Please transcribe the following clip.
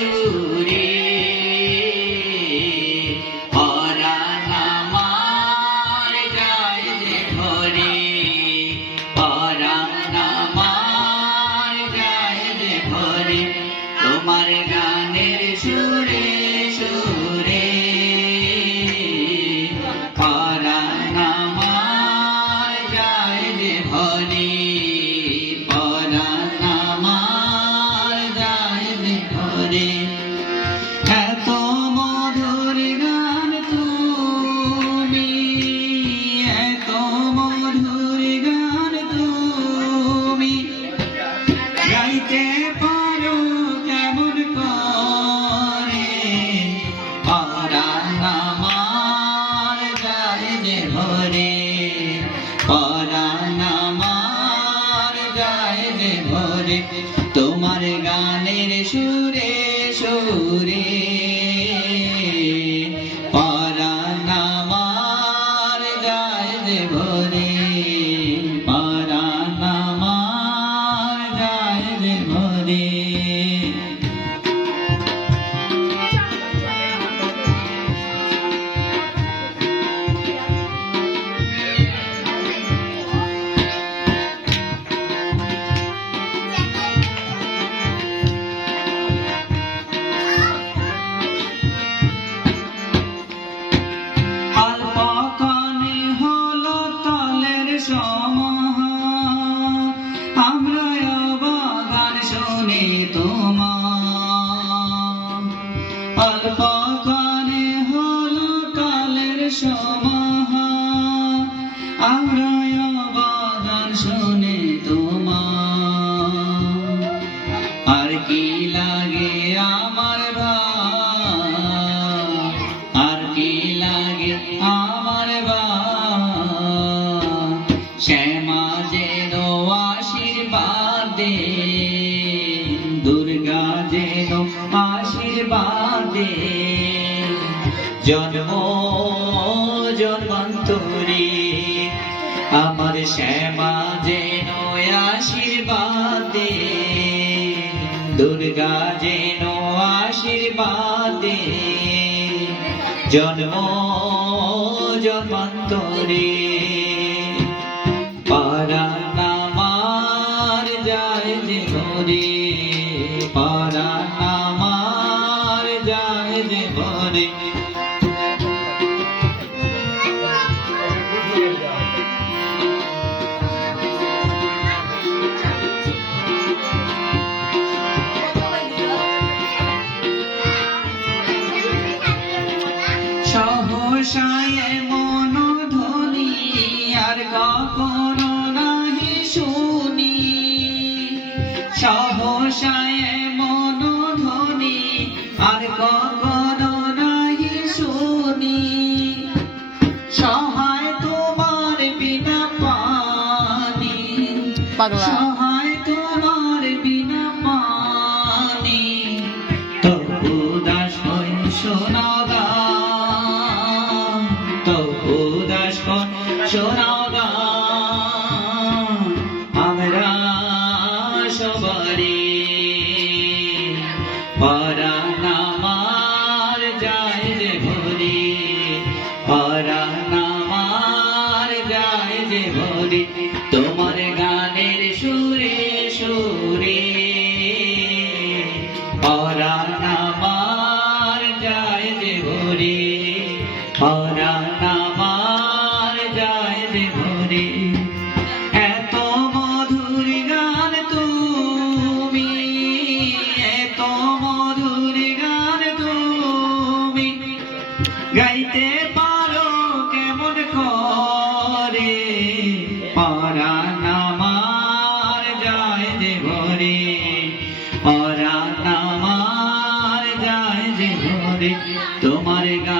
সুরে পরাণ আমার যায় যে ভরে, পরাণ আমার যায় যে ভরে, তোমার গানের সুরে সুরে পরাণ আমার যায় যে ভরে, পরাণ আমার যায় যে ভরে। এত মধুর গান তুমি, এত মধুর গান তুমি, গাইতে পারো কেমন করে, পরাণ আমার যায় যে ভরে, পরাণ আমার যায় যে ভরে, তোমার গানের সুরে সুরে পরাণ আমার যায় যে ভরে, পরাণ আমার যায় যে ভরে। অল্পক্ষণে হলো তলের সমাহার, আমরা অবাগান শুনি তোমার। অল্পক্ষণে হলো কালের সমাহার, আমরা অবাগান শুনি তোমার। আর কি লাগে আমার ভাই, আর কি লাগে আমার ভাই, শ্যামা যেন আশীর্বাদ দে, দুর্গা যেন আশীর্বাদ দে, জন্ম জন্মান্তরে আমার শ্যামা যেন আশীর্বাদ দে, দুর্গা যেন আশীর্বাদ দে, জন্ম জন্মান্তরে। পরাণ আমার যায় যে ভরে, পরাণ আমার যায় যে ভরে। সহসায় এমন ধ্বনি আর কখনো নাহি শুনি, সহসায় এমন ধ্বনি আর কখনো নাহি শুনি, সহায় তোমার বিনা পানি, সহায় তোমার বিনা পানি, তবু দাস হই শোনাও গান, তবু দাস হই শোনাও গান, আমরা সবারই। পরাণ আমার যায় যে ভরে, পরাণ আমার যায় যে ভরে, তোমার গানের সুরে সুরে পরাণ আমার যায় যে ভরে, পরাণ আমার যায় যে ভরে। এত মধুর গান তুমি, এত মধুর গান তুমি, গাইতে পারো কেমন করে, পরাণ আমার যায় যে ভরে, পরাণ আমার যায় যে ভরে, তোমার গান